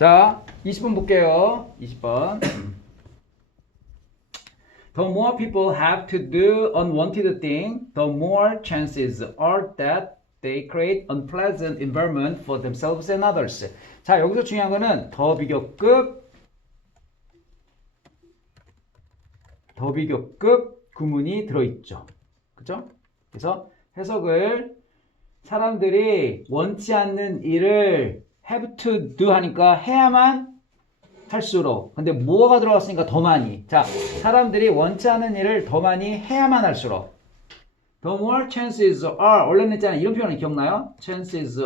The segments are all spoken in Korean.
자, 20번 볼게요. 20번. The more people have to do unwanted thing, the more chances are that they create unpleasant environment for themselves and others. 자, 여기서 중요한 거는 더 비교급 구문이 들어있죠. 그죠? 그래서 해석을 사람들이 원치 않는 일을 have to do 하니까 해야만 할수록, 근데 뭐가 들어갔으니까 더 많이. 자, 사람들이 원치 않은 일을 더 많이 해야만 할수록 the more chances are, 원래는 있잖아, 이런 표현이 기억나요? chances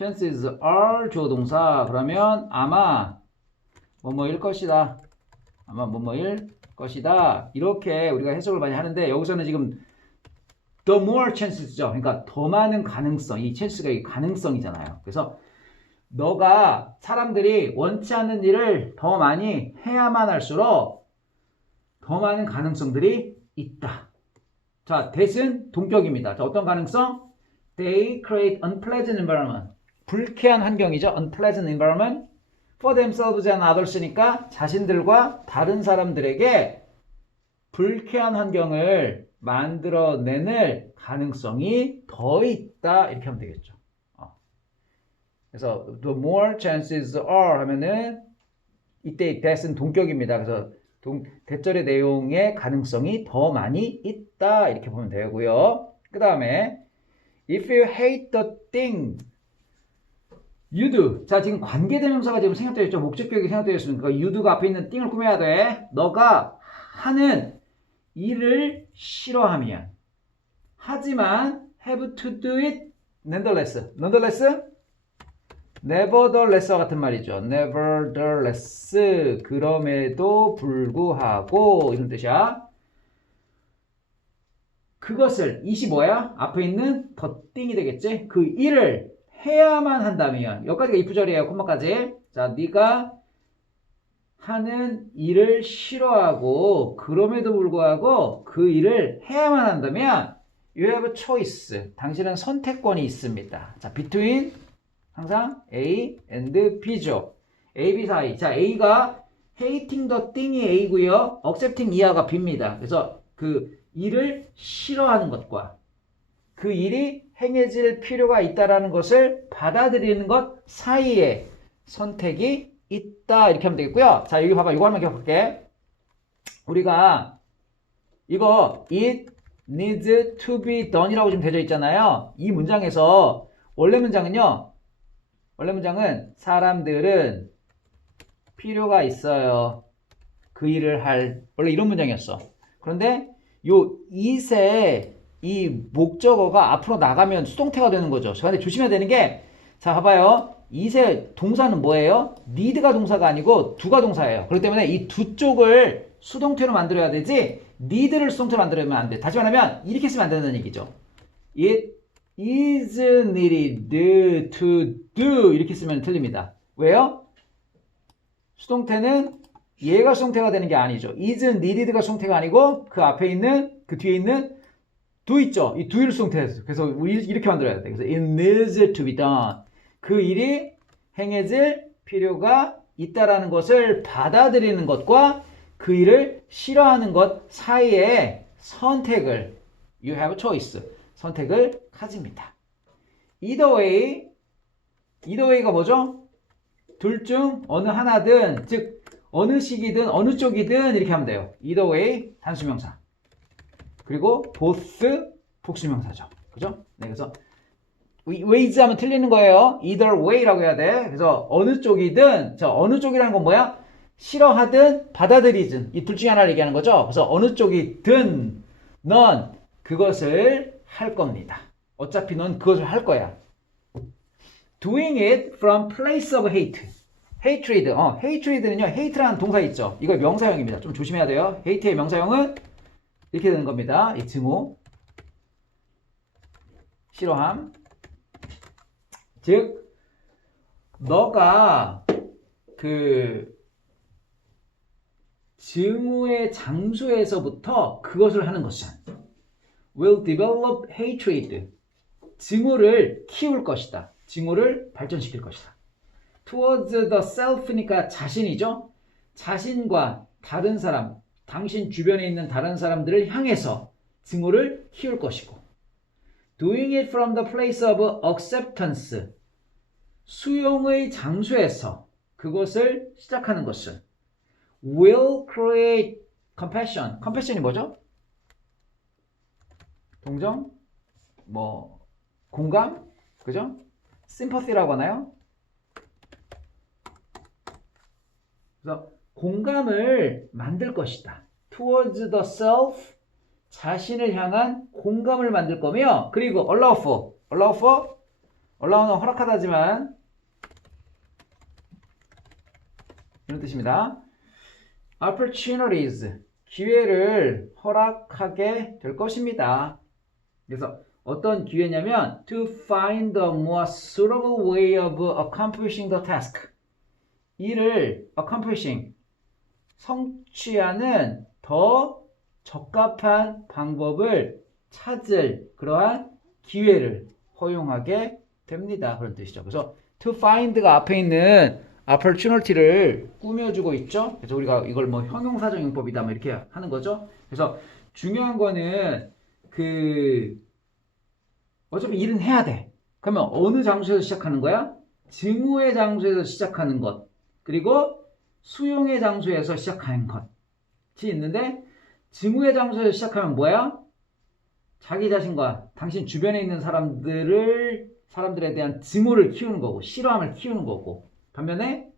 are 주어 동사. 그러면 아마 뭐뭐일 것이다. 아마 뭐뭐일 것이다. 이렇게 우리가 해석을 많이 하는데, 여기서는 지금 the more chances죠. 그러니까 더 많은 가능성. 이 chance가 이 가능성이잖아요. 그래서 너가 사람들이 원치 않는 일을 더 많이 해야만 할수록 더 많은 가능성들이 있다. 자, that은 동격입니다. 자, 어떤 가능성? They create unpleasant environment. 불쾌한 환경이죠. unpleasant environment for themselves and others니까 자신들과 다른 사람들에게 불쾌한 환경을 만들어내는 가능성이 더 있다. 이렇게 하면 되겠죠. 그래서 the more chances are 하면은 이때 that은 동격입니다. 그래서 대절의 내용의 가능성이 더 많이 있다. 이렇게 보면 되고요. 그 다음에 if you hate the thing you do. 자, 지금 관계대명사가 지금 생략되어 있죠. 목적격이 생략되어 있으니까 you do가 앞에 있는 thing을 꾸며야 돼. 너가 하는 일을 싫어하면, 하지만 have to do it nonetheless. nevertheless와 같은 말이죠. nevertheless, 그럼에도 불구하고, 이런 뜻이야. 그것을, 이시 뭐야? 앞에 있는 더 thing이 되겠지? 그 일을 해야만 한다면, 여기까지가 if절이에요. 콤마까지. 자, 네가 하는 일을 싫어하고 그럼에도 불구하고 그 일을 해야만 한다면 you have a choice. 당신은 선택권이 있습니다. 자, between 항상 A and B죠. A, B 사이. 자, A가 hating the thing이 A고요. accepting 이하가 B입니다. 그래서 그 일을 싫어하는 것과 그 일이 행해질 필요가 있다라는 것을 받아들이는 것 사이에 선택이 있다. 이렇게 하면 되겠고요. 자, 여기 봐봐. 이거 한번 기억할게. 우리가 이거 it needs to be done이라고 지금 되어 있잖아요. 이 문장에서 원래 문장은 사람들은 필요가 있어요. 그 일을 할, 원래 이런 문장이었어. 그런데 요 it의 이 목적어가 앞으로 나가면 수동태가 되는 거죠. 그런데 조심해야 되는 게, 자, 봐봐요. it의 동사는 뭐예요? need가 동사가 아니고 do가 동사예요. 그렇기 때문에 이 두 쪽을 수동태로 만들어야 되지 need를 수동태로 만들면 안 돼. 다시 말하면 이렇게 쓰면 안 된다는 얘기죠. It is needed to do 이렇게 쓰면 틀립니다. 왜요? 수동태는 얘가 수동태가 되는 게 아니죠. is needed가 수동태가 아니고 그 앞에 있는, 그 뒤에 있는 do 있죠. 이 do를 수동태에서. 그래서 우리 이렇게 만들어야 돼. 그래서 it needs to be done. 그 일이 행해질 필요가 있다라는 것을 받아들이는 것과 그 일을 싫어하는 것 사이에 선택을, you have a choice, 선택을 가집니다. either way가 뭐죠? 둘 중 어느 하나든, 즉 어느 식이든 어느 쪽이든 이렇게 하면 돼요. either way 단수명사, 그리고 both 복수명사죠. 그죠? 네, 그래서 ways 하면 틀리는 거예요. either way라고 해야 돼. 그래서 어느 쪽이든, 자, 어느 쪽이라는 건 뭐야? 싫어하든 받아들이든 이 둘 중에 하나를 얘기하는 거죠. 그래서 어느 쪽이든 넌 그것을 할 겁니다. 어차피 넌 그것을 할 거야. doing it from place of hate. hatred. hatred는요, hate라는 동사 있죠. 이거 명사형입니다. 좀 조심해야 돼요. hate의 명사형은 이렇게 되는 겁니다. 이 증오. 싫어함. 즉, 너가 그 증오의 장소에서부터 그것을 하는 것은 will develop hatred. 증오를 키울 것이다. 증오를 발전시킬 것이다. towards the self니까 자신이죠. 자신과 다른 사람, 당신 주변에 있는 다른 사람들을 향해서 증오를 키울 것이고 doing it from the place of acceptance 수용의 장소에서 그것을 시작하는 것은 will create compassion. compassion이 뭐죠? 동정? 뭐 공감? 그죠? sympathy라고 하나요? 그래서 공감을 만들 것이다. towards the self 자신을 향한 공감을 만들 거며 그리고 allow는 허락하다지만 이런 뜻입니다. opportunities 기회를 허락하게 될 것입니다. 그래서 어떤 기회냐면 to find a more suitable way of accomplishing the task 일을 accomplishing 성취하는 더 적합한 방법을 찾을 그러한 기회를 허용하게 됩니다. 그런 뜻이죠. 그래서 to find가 앞에 있는 opportunity를 꾸며주고 있죠. 그래서 우리가 이걸 뭐 형용사적 용법이다 뭐 이렇게 하는 거죠. 그래서 중요한 거는 어차피 일은 해야 돼. 그러면 어느 장소에서 시작하는 거야? 증오의 장소에서 시작하는 것 그리고 수용의 장소에서 시작하는 것이 있는데 증오의 장소에서 시작하면 뭐야? 자기 자신과 당신 주변에 있는 사람들에 대한 증오를 키우는 거고 싫어함을 키우는 거고 반면에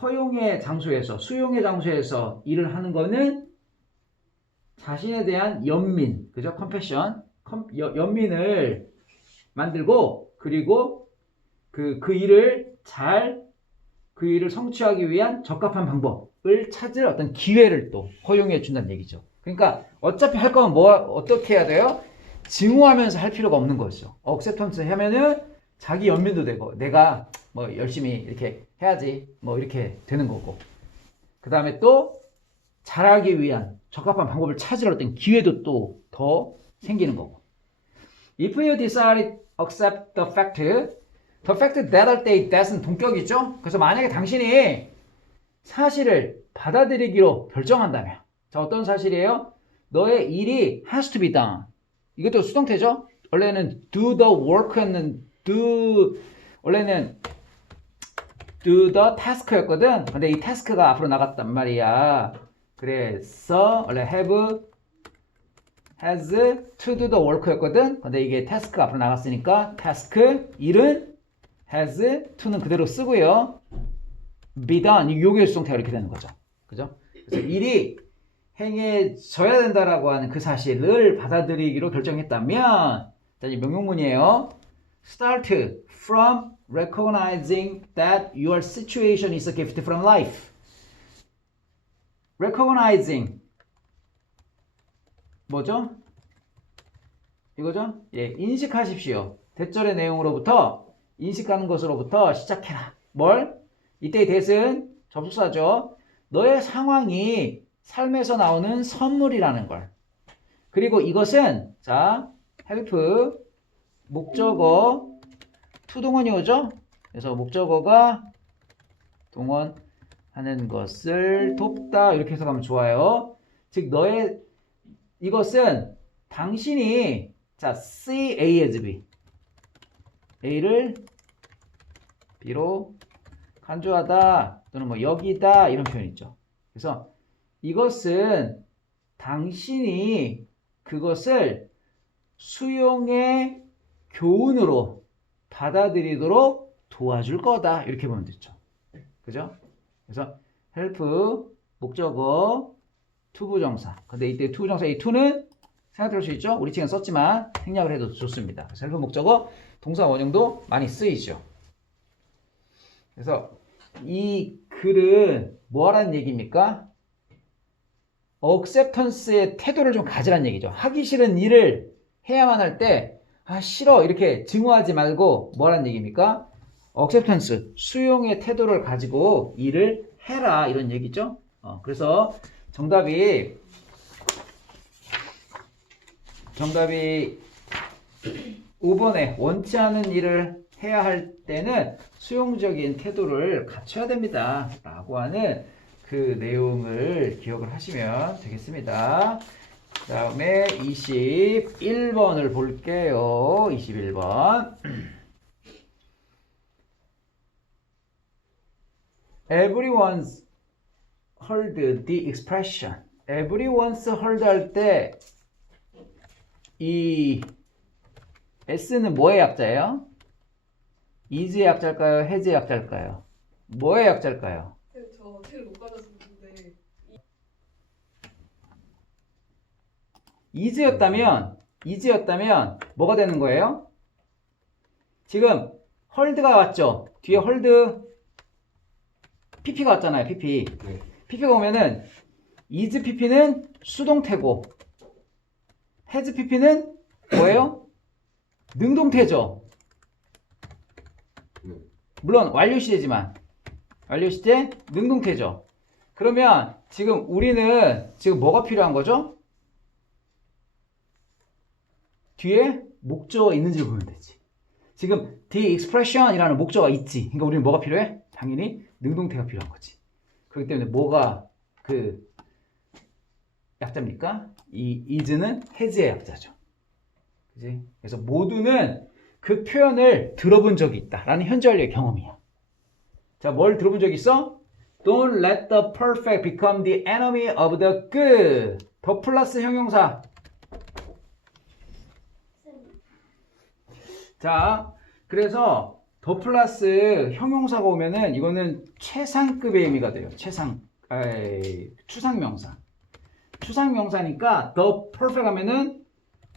허용의 장소에서 수용의 장소에서 일을 하는 거는 자신에 대한 연민, 그죠? 컴패션, 연민을 만들고 그리고 그 일을 성취하기 위한 적합한 방법을 찾을 어떤 기회를 또 허용해 준다는 얘기죠. 그러니까 어차피 할 거면 어떻게 해야 돼요? 증오하면서 할 필요가 없는 거죠. 억셉턴스 하면은 자기 연민도 되고 내가 뭐 열심히 이렇게 해야지 뭐 이렇게 되는 거고 그 다음에 또 잘하기 위한 적합한 방법을 찾으러 어떤 기회도 또 더 생기는 거고 If you decide accept the fact that or they that은 동격이죠. 그래서 만약에 당신이 사실을 받아들이기로 결정한다면 자 어떤 사실이에요? 너의 일이 has to be done 이것도 수동태죠. 원래는 do the work는 원래는 do the task였거든. 근데 이 task가 앞으로 나갔단 말이야. 그래서 원래 has to do the work였거든. 근데 이게 task가 앞으로 나갔으니까 task 일은 has to는 그대로 쓰고요. be done 요게 수동태가 이렇게 되는 거죠. 그죠? 그래서 일이 행해져야 된다라고 하는 그 사실을 받아들이기로 결정했다면 자, 이 명령문이에요. Start from recognizing that your situation is a gift from life. recognizing 뭐죠? 이거죠? 예, 인식하십시오. 대절의 내용으로부터 인식하는 것으로부터 시작해라. 뭘? 이때의 that은 접속사죠. 너의 상황이 삶에서 나오는 선물이라는 걸. 그리고 이것은 자 help 목적어 투동원이 오죠. 그래서 목적어가 동원하는 것을 돕다 이렇게 해석하면 좋아요. 즉 이것은 당신이 자 see A as B A를 B로 간주하다 또는 뭐 여기다 이런 표현이 있죠. 그래서 이것은 당신이 그것을 수용의 교훈으로 받아들이도록 도와줄 거다. 이렇게 보면 되죠. 그죠? 그래서 help 목적어 투부정사. 근데 이때 투부정사 이 투는 생각될 수 있죠? 우리 책은 썼지만 생략을 해도 좋습니다. 그래서 help 목적어 동사 원형도 많이 쓰이죠. 그래서 이 글은 뭐 하라는 얘기입니까? acceptance의 태도를 좀 가지라는 얘기죠. 하기 싫은 일을 해야만 할 때 싫어 이렇게 증오하지 말고 뭐라는 얘기입니까? acceptance 수용의 태도를 가지고 일을 해라 이런 얘기죠. 그래서 정답이 5번에 원치 않은 일을 해야 할 때는 수용적인 태도를 갖춰야 됩니다. 라고 하는 그 내용을 기억을 하시면 되겠습니다. 그 다음에 21번을 볼게요. 21번. Everyone's heard the expression. Everyone's heard 할 때 이 S는 뭐의 약자예요? is의 약자일까요? has의 약자일까요? 뭐의 약자일까요? 저 책을 못 가졌었는데 is였다면 뭐가 되는 거예요? 지금 헐드가 왔죠? 뒤에 헐드 pp가 왔잖아요. pp. 네. pp가 오면은 is pp는 수동태고 has pp는 뭐예요? 능동태죠. 네. 물론 완료 시제지만 완료 시제 능동태죠. 그러면 지금 우리는 지금 뭐가 필요한 거죠? 뒤에 목적어가 있는지를 보면 되지. 지금 the expression이라는 목적어가 있지. 그러니까 우리는 뭐가 필요해? 당연히 능동태가 필요한 거지. 그렇기 때문에 뭐가 그 약자입니까? 이 is는 has의 약자죠. 그지? 그래서 모두는 그 표현을 들어본 적이 있다라는 현재 완료의 경험이야. 자, 뭘 들어본 적 있어? Don't let the perfect become the enemy of the good. 더 플러스 형용사. 자, 그래서 더 플러스 형용사가 오면은 이거는 최상급의 의미가 돼요. 추상명사. 추상명사니까 the perfect 하면은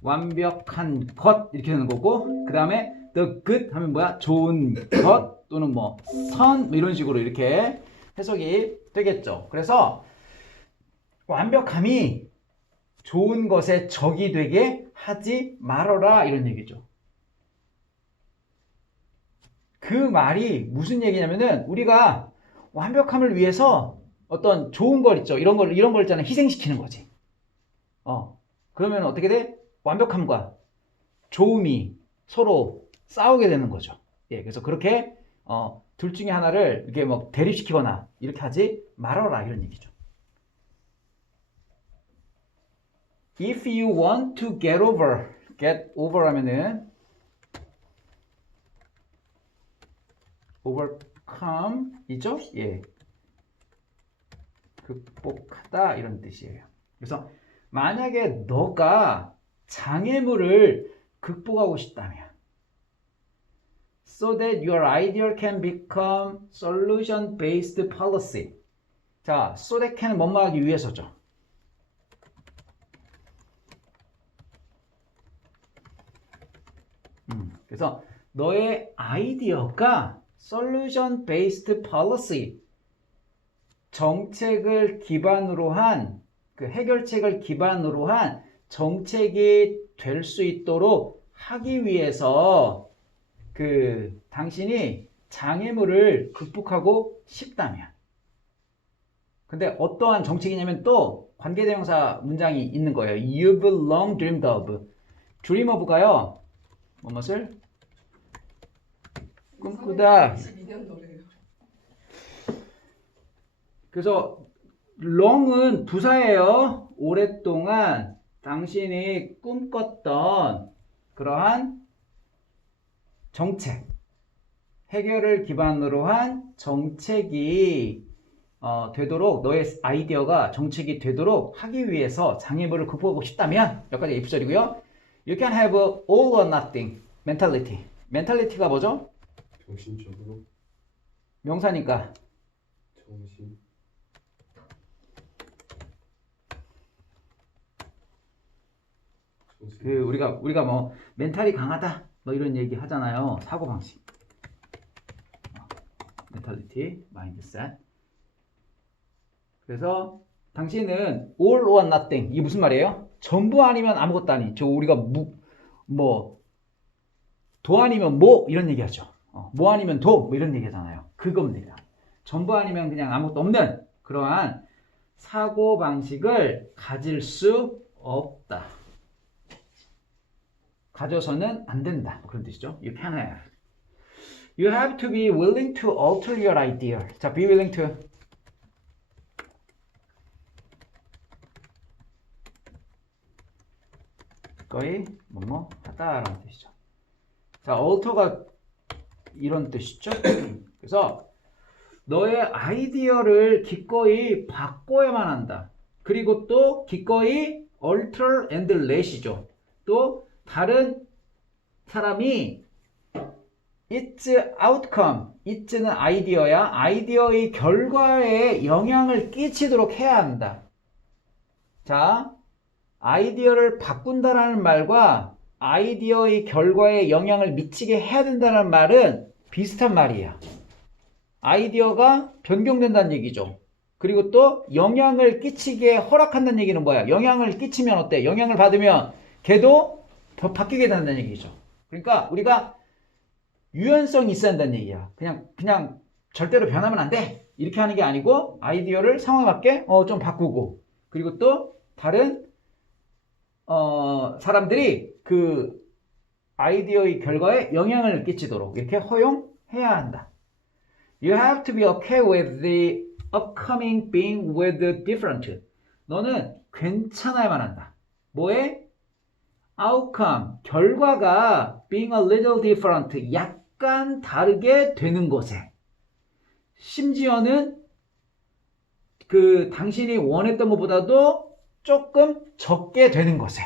완벽한 것 이렇게 되는 거고, 그 다음에 the good 하면 뭐야? 좋은 것 또는 뭐 선 뭐 이런 식으로 이렇게 해석이 되겠죠. 그래서 완벽함이 좋은 것에 적이 되게 하지 말아라 이런 얘기죠. 그 말이 무슨 얘기냐면은 우리가 완벽함을 위해서 어떤 좋은 걸 있죠. 이런 걸 있잖아요. 희생시키는 거지. 그러면 어떻게 돼? 완벽함과 좋음이 서로 싸우게 되는 거죠. 예, 그래서 그렇게 둘 중에 하나를 이렇게 뭐 대립시키거나 이렇게 하지 말아라 이런 얘기죠. If you want to get over 하면은 overcome 이죠? 예, 극복하다 이런 뜻이에요. 그래서 만약에 너가 장애물을 극복하고 싶다면 so that your idea can become solution-based policy. 자, so that can은 뭐뭐 하기 위해서죠. 그래서 너의 아이디어가 solution-based policy, 정책을 기반으로 한, 그 해결책을 기반으로 한 정책이 될 수 있도록 하기 위해서 그 당신이 장애물을 극복하고 싶다면, 근데 어떠한 정책이냐면 또 관계대명사 문장이 있는 거예요. You've long dreamed of. dream of가요, 무엇을? 꿈꾸다. 22년 노래예요. 그래서 long은 부사예요. 오랫동안 당신이 꿈꿨던 그러한 정책, 해결을 기반으로 한 정책이 되도록, 너의 아이디어가 정책이 되도록 하기 위해서 장애물을 극복하고 싶다면, 여기까지 F절이고요. You can have all or nothing mentality. mentality가 뭐죠? 정신적으로. 명사니까 정신. 그 우리가 뭐 멘탈이 강하다 뭐 이런 얘기 하잖아요. 사고 방식. mentality, mindset. 그래서 당신은 all or nothing. 이게 무슨 말이에요? 전부 아니면 아무것도 아니. 저 우리가 도 아니면 뭐 이런 얘기하죠. 뭐 아니면 도 뭐 이런 얘기하잖아요. 그겁니다. 전부 아니면 그냥 아무것도 없는 그러한 사고 방식을 가질 수 없다. 가져서는 안 된다. 그런 뜻이죠. You can have. You have to be willing to alter your idea. 자, be willing to. 거의 뭐뭐 하다라는 뜻이죠. 자, alter가 이런 뜻이죠. 그래서 너의 아이디어를 기꺼이 바꿔야만 한다. 그리고 또 기꺼이 alter and let이죠. 또 다른 사람이 its outcome, it는 아이디어야. 아이디어의 결과에 영향을 끼치도록 해야 한다. 자, 아이디어를 바꾼다라는 말과 아이디어의 결과에 영향을 미치게 해야 된다는 말은 비슷한 말이야. 아이디어가 변경된다는 얘기죠. 그리고 또 영향을 끼치게 허락한다는 얘기는 뭐야? 영향을 끼치면 어때? 영향을 받으면 걔도 더 바뀌게 된다는 얘기죠. 그러니까 우리가 유연성이 있어야 한다는 얘기야. 그냥 절대로 변하면 안 돼. 이렇게 하는 게 아니고 아이디어를 상황에 맞게 좀 바꾸고 그리고 또 다른 사람들이 그 아이디어의 결과에 영향을 끼치도록 이렇게 허용해야 한다. You have to be okay with the upcoming being with the different. 너는 괜찮아야만 한다. 뭐에? outcome, 결과가 being a little different, 약간 다르게 되는 것에. 심지어는 그 당신이 원했던 것보다도 조금 적게 되는 것에.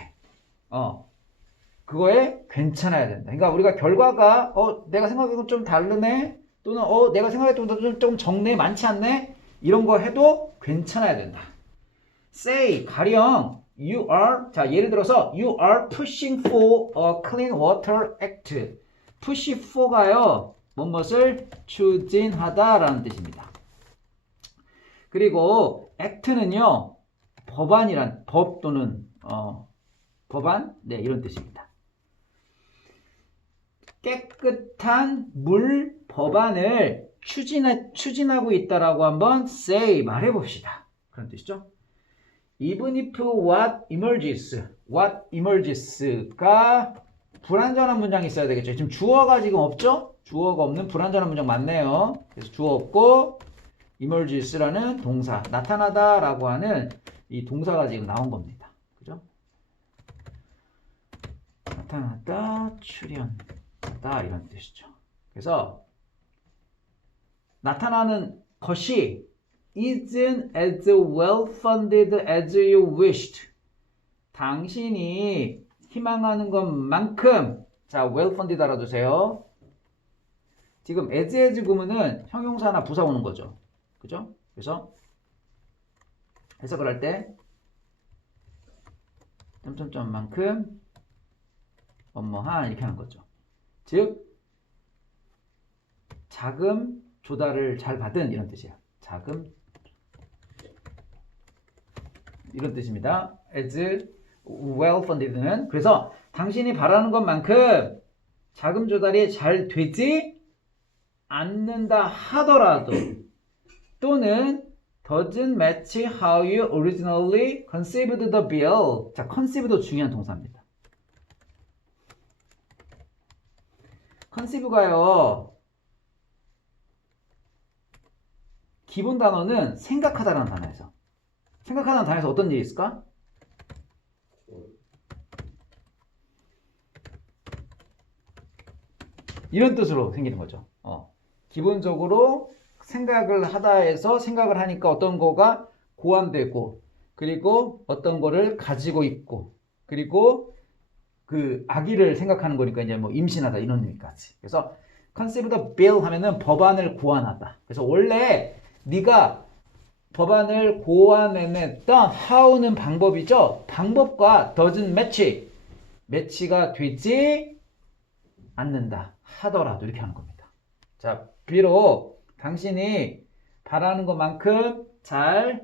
그거에 괜찮아야 된다. 그러니까 우리가 결과가 내가 생각했던 좀 다르네. 또는 내가 생각했던 것보다 좀 적네, 많지 않네. 이런 거 해도 괜찮아야 된다. Say, 가령 you are, 자 예를 들어서 you are pushing for a clean water act. push for가요, 무엇을 추진하다라는 뜻입니다. 그리고 act는요, 법안이란 법 또는 법안, 네 이런 뜻입니다. 깨끗한 물 법안을 추진하고 있다라고 한번 say 말해봅시다. 그런 뜻이죠. Even if what emerges가 불완전한 문장이 있어야 되겠죠. 지금 주어가 지금 없죠? 주어가 없는 불완전한 문장 맞네요. 그래서 주어 없고 emerges라는 동사, 나타나다라고 하는 이 동사가 지금 나온 겁니다. 그죠? 나타났다, 출현하다 이런 뜻이죠. 그래서 나타나는 것이 isn't as well funded as you wished. 당신이 희망하는 것만큼, 자, well funded 알아두세요. 지금 as 구문은 형용사나 부사 오는 거죠. 그죠? 그래서 해석을 할 때 점점점만큼 뭐뭐한 이렇게 하는 거죠. 즉 자금 조달을 잘 받은 이런 뜻이에요. 자금 이런 뜻입니다. as well funded는 그래서 당신이 바라는 것만큼 자금 조달이 잘 되지 않는다 하더라도 또는 doesn't match how you originally conceived the bill. 자, conceive도 중요한 동사입니다. conceive가요, 기본 단어는 생각하다라는 단어에서. 생각하다는 단어에서 어떤 일이 있을까? 이런 뜻으로 생기는 거죠. 기본적으로 생각을 하다에서 생각을 하니까 어떤 거가 고안되고 그리고 어떤 거를 가지고 있고 그리고 그 아기를 생각하는 거니까 이제 뭐 임신하다 이런 의미까지. 그래서 conceived the bill 하면은 법안을 고안하다. 그래서 원래 네가 법안을 고안해냈던 how는 방법이죠. 방법과 doesn't match, 매치가 되지 않는다 하더라도 이렇게 하는 겁니다. 자, 비록 당신이 바라는 것만큼 잘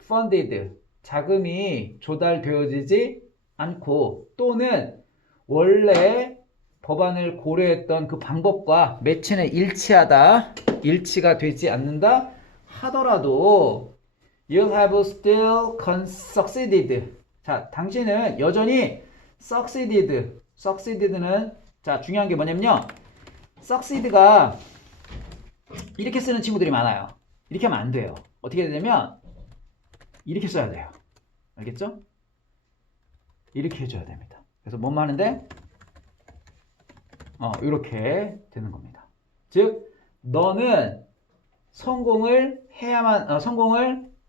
funded, 자금이 조달되어지지 않고 또는 원래 법안을 고려했던 그 방법과 매치는 일치가 되지 않는다 하더라도 you'll have still succeeded. 자, 당신은 여전히 succeeded는 자, 중요한 게 뭐냐면요. succeed가 이렇게 쓰는 친구들이 많아요. 이렇게 하면 안 돼요. 어떻게 해야 되냐면 이렇게 써야 돼요. 알겠죠? 이렇게 해줘야 됩니다. 그래서 뭐뭐 하는데 이렇게 되는 겁니다. 즉 너는 성공을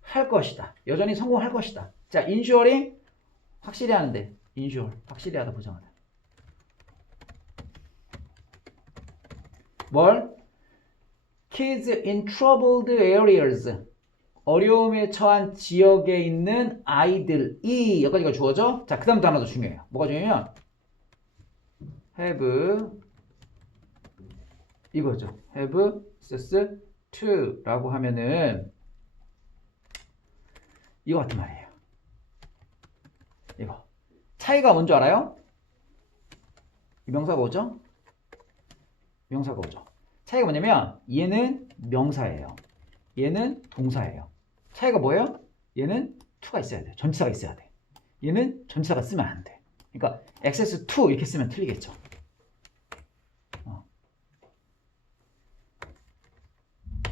할 것이다. 여전히 성공할 것이다. 자, ensuring 확실히 하는데 ensure 확실히 하다 보장하다. 뭘? Kids in troubled areas 어려움에 처한 지역에 있는 아이들이 여기까지가 주어져. 자, 그 다음 단어도 중요해요. 뭐가 중요하면 have 이거죠. have access to 라고 하면은 이거 같은 말이에요. 이거 차이가 뭔지 알아요? 이 명사가 오죠? 명사가 오죠. 차이가 뭐냐면 얘는 명사예요. 얘는 동사예요. 차이가 뭐예요? 얘는 to가 있어야 돼. 전치사가 있어야 돼. 얘는 전치사가 쓰면 안 돼. 그러니까 access to 이렇게 쓰면 틀리겠죠.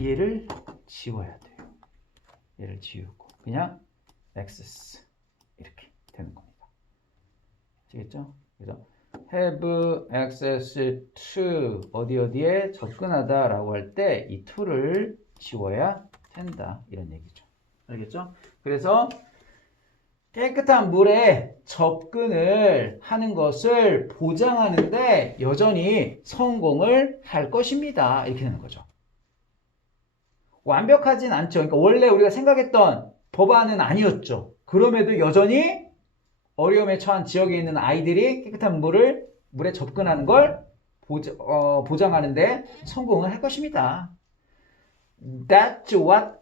얘를 지워야 돼요. 얘를 지우고 그냥 access 이렇게 되는 겁니다. 아시겠죠? 그래서 have access to 어디에 접근하다 라고 할 때 이 to를 지워야 된다 이런 얘기죠. 알겠죠? 그래서 깨끗한 물에 접근을 하는 것을 보장하는데 여전히 성공을 할 것입니다. 이렇게 되는 거죠. 완벽하진 않죠. 그러니까 원래 우리가 생각했던 법안은 아니었죠. 그럼에도 여전히 어려움에 처한 지역에 있는 아이들이 깨끗한 물에 접근하는 걸 보장하는데 성공을 할 것입니다. That's what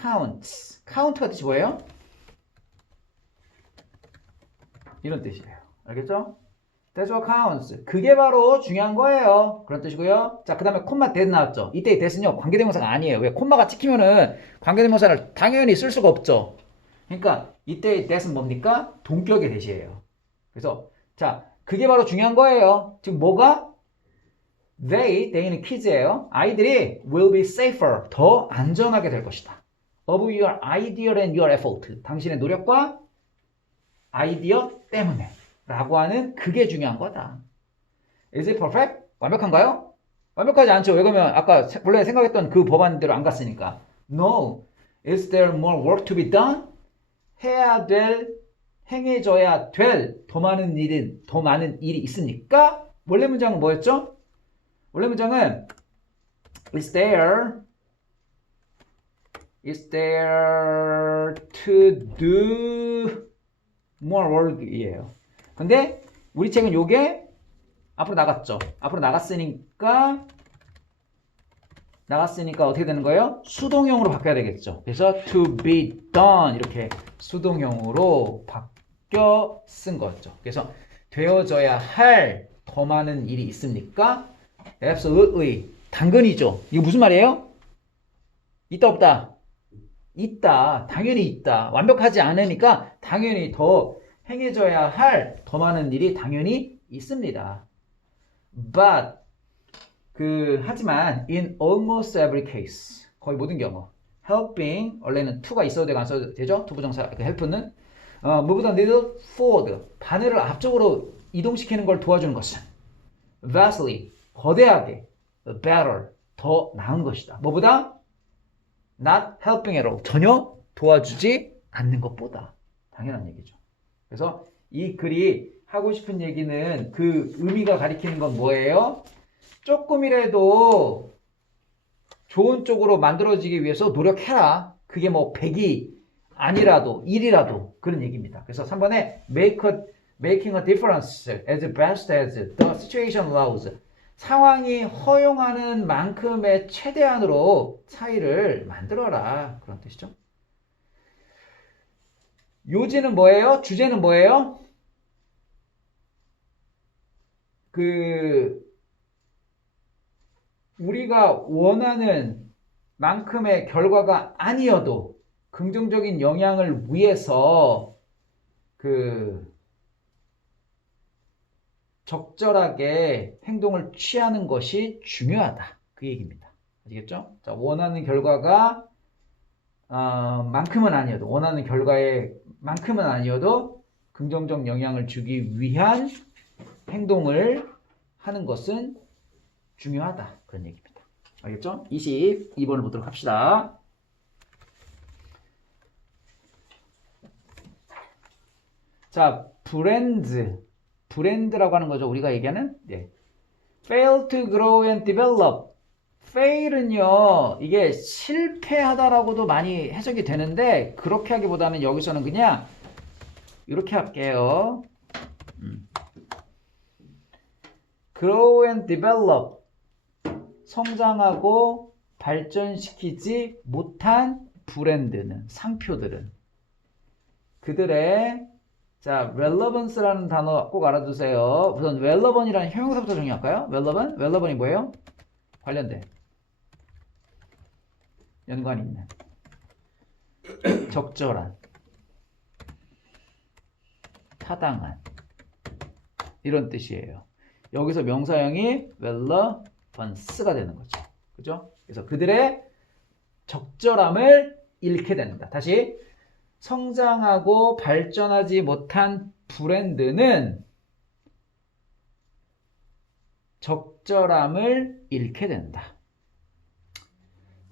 counts. count가 뜻이 뭐예요? 이런 뜻이에요. 알겠죠? That's what counts. 그게 바로 중요한 거예요. 그런 뜻이고요. 자, 그 다음에 콤마 that 나왔죠. 이때의 that은요, 관계대명사가 아니에요. 왜? 콤마가 찍히면은 관계대명사를 당연히 쓸 수가 없죠. 그러니까 이때의 that은 뭡니까? 동격의 that이에요. 그래서 자, 그게 바로 중요한 거예요. 지금 뭐가? they는 kids예요. 아이들이 will be safer. 더 안전하게 될 것이다. of your idea and your effort. 당신의 노력과 아이디어 때문에 라고 하는 그게 중요한 거다. Is it perfect? 완벽한가요? 완벽하지 않죠. 왜 그러면 아까 원래 생각했던 그 법안대로 안 갔으니까. No. Is there more work to be done? 행해져야 될 더 많은 일이 있습니까? 원래 문장은 뭐였죠? 원래 문장은 Is there to do more work이에요. 근데 우리 책은 요게 앞으로 나갔죠. 앞으로 나갔으니까 어떻게 되는 거예요? 수동형으로 바뀌어야 되겠죠. 그래서 to be done 이렇게 수동형으로 바뀌어 쓴 거죠. 그래서 되어져야 할 더 많은 일이 있습니까? Absolutely. 당근이죠. 이거 무슨 말이에요? 있다 없다? 있다. 당연히 있다. 완벽하지 않으니까 당연히 더 행해져야 할 더 많은 일이 당연히 있습니다. But 하지만 in almost every case 거의 모든 경우 helping 원래는 to가 있어도 되고 안 써도 되죠? 투부정사 help는 move the needle forward 바늘을 앞쪽으로 이동시키는 걸 도와주는 것은 vastly 거대하게 better 더 나은 것이다. 뭐보다? not helping at all 전혀 도와주지 않는 것보다 당연한 얘기죠. 그래서 이 글이 하고 싶은 얘기는 그 의미가 가리키는 건 뭐예요? 조금이라도 좋은 쪽으로 만들어지기 위해서 노력해라. 그게 뭐 100이 아니라도 1이라도 그런 얘기입니다. 그래서 3번에 making a difference as best as the situation allows 상황이 허용하는 만큼의 최대한으로 차이를 만들어라. 그런 뜻이죠. 요지는 뭐예요? 주제는 뭐예요? 우리가 원하는 만큼의 결과가 아니어도 긍정적인 영향을 위해서 적절하게 행동을 취하는 것이 중요하다. 그 얘기입니다. 아시겠죠? 자, 원하는 결과가 만큼은 아니어도 원하는 결과에 만큼은 아니어도 긍정적 영향을 주기 위한 행동을 하는 것은 중요하다. 그런 얘기입니다. 알겠죠? 22번을 보도록 합시다. 자, 브랜드라고 하는 거죠. 우리가 얘기하는 fail to grow and develop. fail은요, 이게 실패하다라고도 많이 해석이 되는데 그렇게 하기보다는 여기서는 그냥 이렇게 할게요. grow and develop. 성장하고 발전시키지 못한 브랜드는, 상표들은 그들의 자, relevance라는 단어 꼭 알아두세요. 우선 relevant이라는 형용사부터 정리할까요? relevant이 뭐예요? 관련된, 연관 있는, 적절한, 타당한 이런 뜻이에요. 여기서 명사형이 relevance가 되는 거죠. 그죠? 그래서 그들의 적절함을 잃게 된다. 다시 성장하고 발전하지 못한 브랜드는 적절함을 잃게 된다.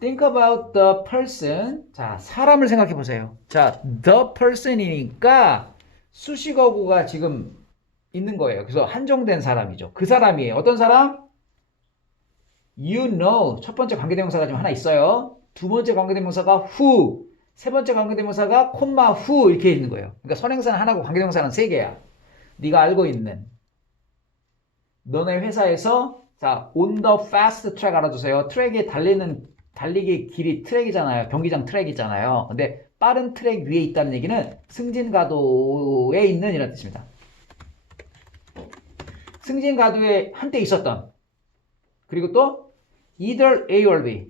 Think about the person. 자, 사람을 생각해 보세요. 자, the person이니까 수식어구가 지금 있는 거예요. 그래서 한정된 사람이죠. 그 사람이에요. 어떤 사람? You know. 첫 번째 관계대명사가 지금 하나 있어요. 두 번째 관계대명사가 who. 세 번째 관계대명사가 콤마 who 이렇게 있는 거예요. 그러니까 선행사는 하나고 관계대명사는 세 개야. 네가 알고 있는. 너네 회사에서 자, on the fast track 알아두세요. 트랙에 달리기 길이 트랙이잖아요. 경기장 트랙이잖아요. 근데 빠른 트랙 위에 있다는 얘기는 승진가도에 있는 이라는 뜻입니다. 승진가도에 한때 있었던. 그리고 또 either A or B.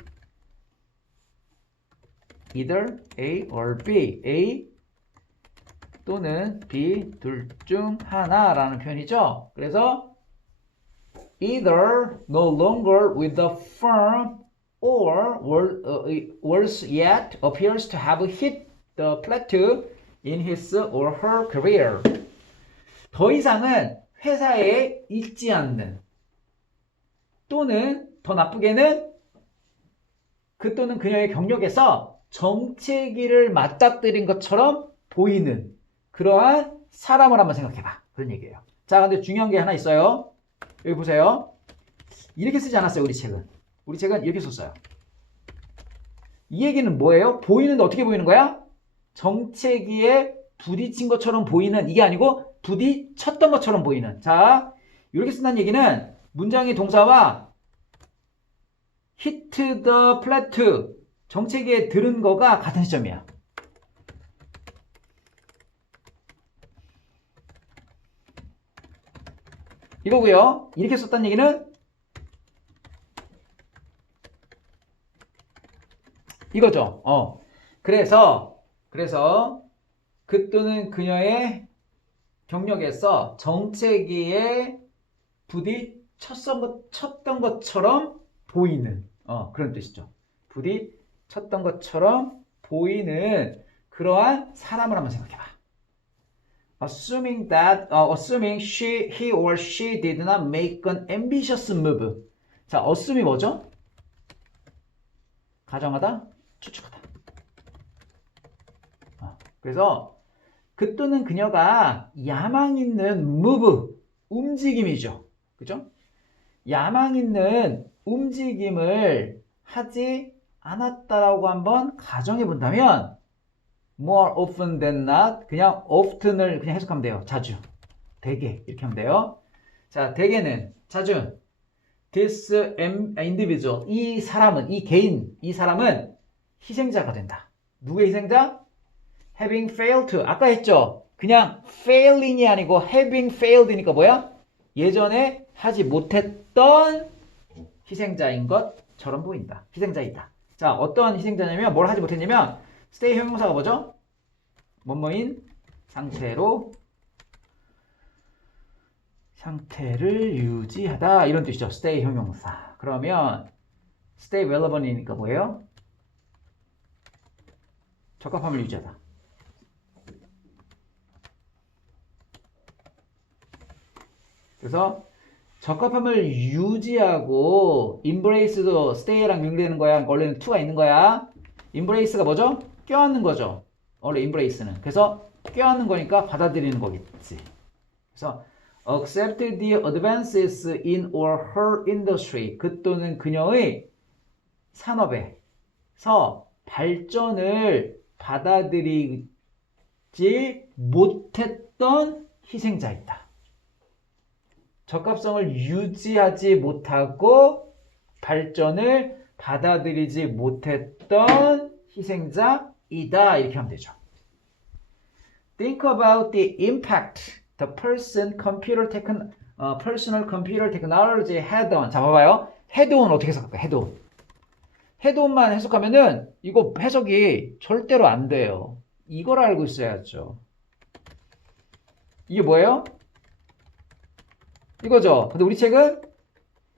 either A or B. A 또는 B 둘 중 하나라는 표현이죠. 그래서 either no longer with the firm or worse yet appears to have hit the plateau in his or her career. 더 이상은 회사에 있지 않는 또는 더 나쁘게는 그 또는 그녀의 경력에서 정체기를 맞닥뜨린 것처럼 보이는 그러한 사람을 한번 생각해봐. 그런 얘기예요. 자, 근데 중요한 게 하나 있어요. 여기 보세요. 이렇게 쓰지 않았어요, 우리 책은. 우리 책은 이렇게 썼어요. 이 얘기는 뭐예요? 보이는데 어떻게 보이는 거야? 정체기에 부딪힌 것처럼 보이는 이게 아니고 부딪혔던 것처럼 보이는. 자, 이렇게 쓴다는 얘기는 문장의 동사와 hit the plateau 정체기에 들은 거가 같은 시점이야. 이거고요. 이렇게 썼다는 얘기는 이거죠. 그래서 그 또는 그녀의 경력에서 정체기에 부딪혔던 것처럼 보이는 그런 뜻이죠. 부딪혔던 것처럼 보이는 그러한 사람을 한번 생각해봐. Assuming he or she did not make an ambitious move. 자, assume이 뭐죠? 가정하다, 추측하다. 그래서 그 또는 그녀가 야망 있는 move, 움직임이죠. 그죠? 야망 있는 움직임을 하지 않았다라고 한번 가정해 본다면 more often than not 그냥 often을 그냥 해석하면 돼요. 자주, 대개 이렇게 하면 돼요. 자, 대개는 자주 this individual 이 사람은 이 개인 이 사람은 희생자가 된다. 누구의 희생자? having failed to 아까 했죠. 그냥 failing이 아니고 having failed니까 뭐야? 예전에 하지 못했던 희생자인 것처럼 보인다. 희생자이다. 자, 어떤 희생자냐면 뭘 하지 못했냐면 stay 형용사가 뭐죠? 뭐뭐인 상태로 상태를 유지하다 이런 뜻이죠. stay 형용사. 그러면 stay relevant이니까 뭐예요? 적합함을 유지하다. 그래서 적합함을 유지하고 embrace도 stay랑 연결되는 거야. 원래는 to가 있는 거야. embrace가 뭐죠? 껴안는 거죠. 원래 embrace는. 그래서 껴안는 거니까 받아들이는 거겠지. 그래서 accept the advances in or her industry. 그 또는 그녀의 산업에서 발전을 받아들이지 못했던 희생자이다. 적합성을 유지하지 못하고 발전을 받아들이지 못했던 희생자이다. 이렇게 하면 되죠. Think about the impact the personal computer technology had on. 자, 봐봐요. had on 어떻게 해석할까요? had on. had on만 해석하면은 이거 해석이 절대로 안 돼요. 이걸 알고 있어야죠. 이게 뭐예요? 이거죠. 근데 우리 책은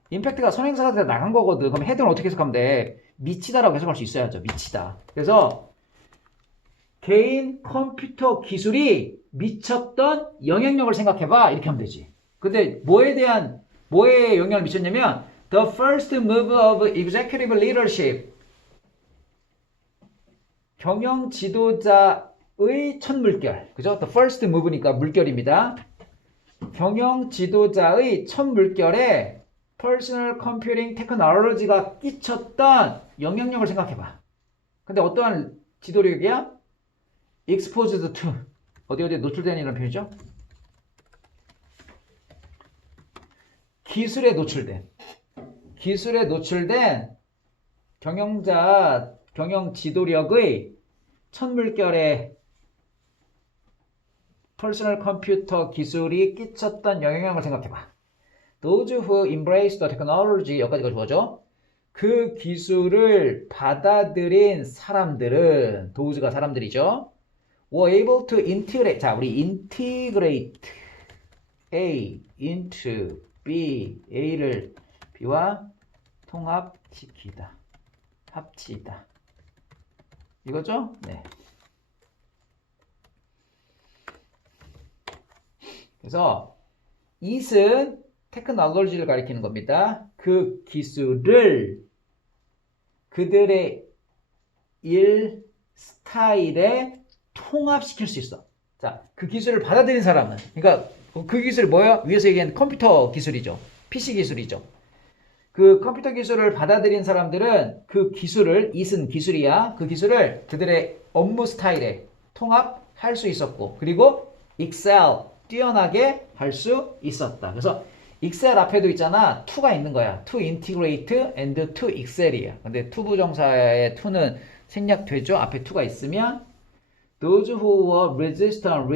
임팩트가 선행사가 나간 거거든. 그럼 헤드는 어떻게 해석하면 돼? 미치다라고 해석할 수 있어야죠. 미치다. 그래서 개인 컴퓨터 기술이 미쳤던 영향력을 생각해봐. 이렇게 하면 되지. 근데 뭐에 영향을 미쳤냐면 The first move of executive leadership. 경영 지도자의 첫 물결. 그죠? The first move니까 물결입니다. 경영 지도자의 첫 물결에 Personal Computing Technology가 끼쳤던 영향력을 생각해봐. 근데 어떠한 지도력이야? Exposed to. 어디에 노출된이라는 표현이죠? 기술에 노출된 경영 지도력의 첫 물결에 퍼스널 컴퓨터 기술이 끼쳤던 영향을 생각해봐. Those who embrace the technology 여기까지가 좋아져. 그 기술을 받아들인 사람들은 those가 사람들이죠. were able to integrate. 자, 우리 integrate A into B, A를 B와 통합시키다. 합치다. 이거죠? 네. 그래서 it은 테크놀로지를 가리키는 겁니다. 그 기술을 그들의 일 스타일에 통합시킬 수 있어. 자, 그 기술을 받아들인 사람은, 그러니까 그 기술이 뭐예요? 위에서 얘기한 컴퓨터 기술이죠. PC 기술이죠. 그 컴퓨터 기술을 받아들인 사람들은 그 기술을, it은 기술이야. 그 기술을 그들의 업무 스타일에 통합할 수 있었고, 그리고 excel, 뛰어나게 할 수 있었다. 그래서 excel 앞에도 있잖아. to가 있는 거야. to integrate and to excel이야. 근데 to 부정사의 to는 생략되죠. 앞에 to가 있으면 those who were resistant